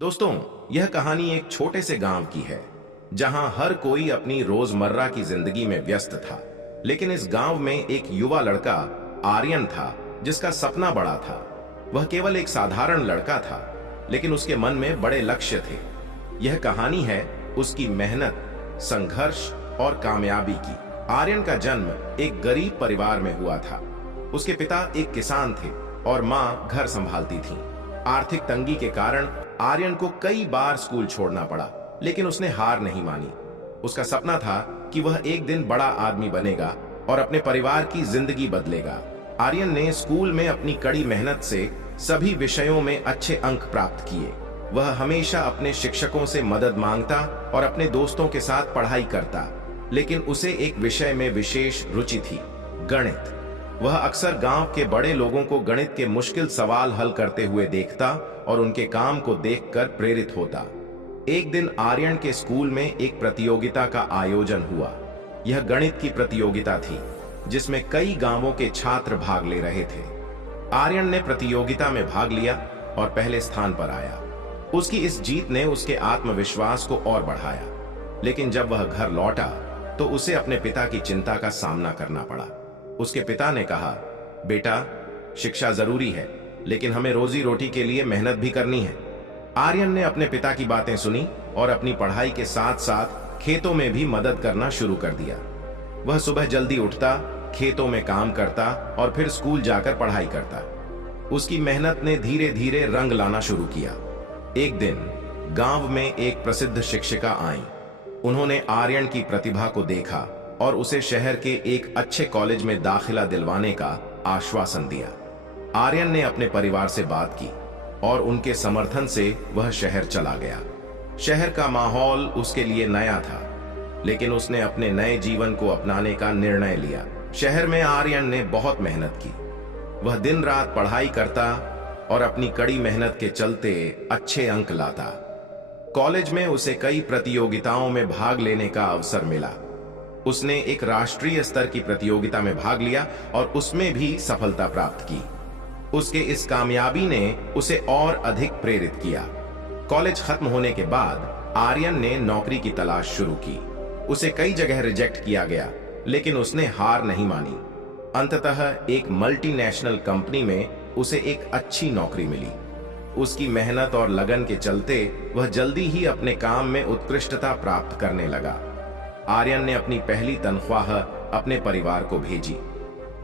दोस्तों, यह कहानी एक छोटे से गांव की है जहां हर कोई अपनी रोजमर्रा की जिंदगी में व्यस्त था। लेकिन इस गांव में एक युवा लड़का आर्यन था जिसका सपना बड़ा था। वह केवल एक साधारण लड़का था, लेकिन उसके मन में बड़े लक्ष्य थे। यह कहानी है उसकी मेहनत, संघर्ष और कामयाबी की। आर्यन का जन्म एक गरीब परिवार में हुआ था। उसके पिता एक किसान थे और माँ घर संभालती थी। आर्थिक तंगी के कारण आर्यन को कई बार स्कूल छोड़ना पड़ा, लेकिन उसने हार नहीं मानी। उसका सपना था कि वह एक दिन बड़ा आदमी बनेगा और अपने परिवार की जिंदगी बदलेगा। आर्यन ने स्कूल में अपनी कड़ी मेहनत से सभी विषयों में अच्छे अंक प्राप्त किए। वह हमेशा अपने शिक्षकों से मदद मांगता और अपने दोस्तों के साथ पढ़ाई करता, लेकिन उसे एक विषय में विशेष रुचि थी, गणित। वह अक्सर गांव के बड़े लोगों को गणित के मुश्किल सवाल हल करते हुए देखता और उनके काम को देखकर प्रेरित होता। एक दिन आर्यन के स्कूल में एक प्रतियोगिता का आयोजन हुआ। यह गणित की प्रतियोगिता थी जिसमें कई गांवों के छात्र भाग ले रहे थे। आर्यन ने प्रतियोगिता में भाग लिया और पहले स्थान पर आया। उसकी इस जीत ने उसके आत्मविश्वास को और बढ़ाया। लेकिन जब वह घर लौटा तो उसे अपने पिता की चिंता का सामना करना पड़ा। उसके पिता ने कहा, बेटा, शिक्षा जरूरी है, लेकिन हमें रोजी रोटी के लिए मेहनत भी करनी है। आर्यन ने अपने पिता की बातें सुनी और अपनी पढ़ाई के साथ साथ खेतों में भी मदद करना शुरू कर दिया। वह सुबह जल्दी उठता, खेतों में काम करता और फिर स्कूल जाकर पढ़ाई करता। उसकी मेहनत ने धीरे धीरे रंग लाना शुरू किया। एक दिन गांव में एक प्रसिद्ध शिक्षिका आईं। उन्होंने आर्यन की प्रतिभा को देखा और उसे शहर के एक अच्छे कॉलेज में दाखिला दिलवाने का आश्वासन दिया। आर्यन ने अपने परिवार से बात की और उनके समर्थन से वह शहर चला गया। शहर का माहौल उसके लिए नया था, लेकिन उसने अपने नए जीवन को अपनाने का निर्णय लिया। शहर में आर्यन ने बहुत मेहनत की। वह दिन रात पढ़ाई करता और अपनी कड़ी मेहनत के चलते अच्छे अंक लाता। कॉलेज में उसे कई प्रतियोगिताओं में भाग लेने का अवसर मिला। उसने एक राष्ट्रीय स्तर की प्रतियोगिता में भाग लिया और उसमें भी सफलता प्राप्त की। उसके इस कामयाबी ने उसे और अधिक प्रेरित किया। कॉलेज खत्म होने के बाद आर्यन ने नौकरी की तलाश शुरू की। उसे कई जगह रिजेक्ट किया गया, लेकिन उसने हार नहीं मानी। अंततः एक मल्टीनेशनल कंपनी में उसे एक अच्छी नौकरी मिली। उसकी मेहनत और लगन के चलते वह जल्दी ही अपने काम में उत्कृष्टता प्राप्त करने लगा। आर्यन ने अपनी पहली तनख्वाह अपने परिवार को भेजी।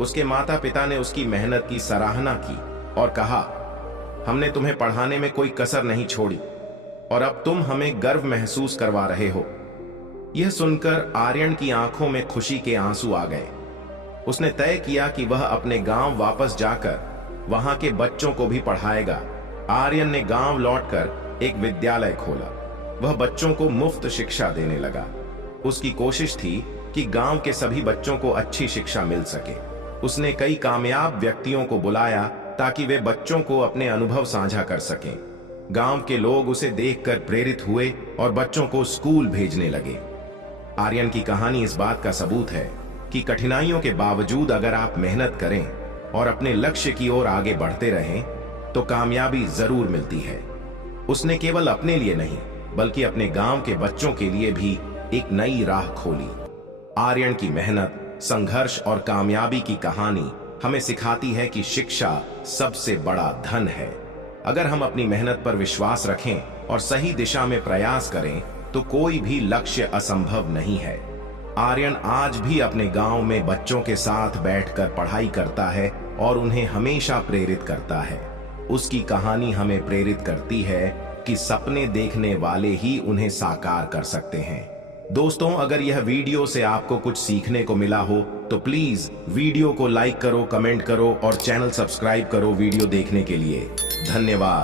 उसके माता पिता ने उसकी मेहनत की सराहना की और कहा, हमने तुम्हें पढ़ाने में कोई कसर नहीं छोड़ी और अब तुम हमें गर्व महसूस करवा रहे हो। यह सुनकर आर्यन की आंखों में खुशी के आंसू आ गए। उसने तय किया कि वह अपने गांव वापस जाकर वहां के बच्चों को भी पढ़ाएगा। आर्यन ने गांव लौटकर एक विद्यालय खोला। वह बच्चों को मुफ्त शिक्षा देने लगा। उसकी कोशिश थी कि गांव के सभी बच्चों को अच्छी शिक्षा मिल सके। उसने कई कामयाब व्यक्तियों को बुलाया ताकि वे बच्चों को अपने अनुभव साझा कर सकें। गांव के लोग उसे देखकर प्रेरित हुए और बच्चों को स्कूल भेजने लगे। आर्यन की कहानी इस बात का सबूत है कि कठिनाइयों के बावजूद अगर आप मेहनत करें और अपने लक्ष्य की ओर आगे बढ़ते रहें तो कामयाबी जरूर मिलती है। उसने केवल अपने लिए नहीं, बल्कि अपने गांव के बच्चों के लिए भी एक नई राह खोली। आर्यन की मेहनत, संघर्ष और कामयाबी की कहानी हमें सिखाती है कि शिक्षा सबसे बड़ा धन है। अगर हम अपनी मेहनत पर विश्वास रखें और सही दिशा में प्रयास करें तो कोई भी लक्ष्य असंभव नहीं है। आर्यन आज भी अपने गांव में बच्चों के साथ बैठकर पढ़ाई करता है और उन्हें हमेशा प्रेरित करता है। उसकी कहानी हमें प्रेरित करती है कि सपने देखने वाले ही उन्हें साकार कर सकते हैं। दोस्तों, अगर यह वीडियो से आपको कुछ सीखने को मिला हो तो प्लीज वीडियो को लाइक करो, कमेंट करो और चैनल सब्सक्राइब करो वीडियो देखने के लिए। धन्यवाद।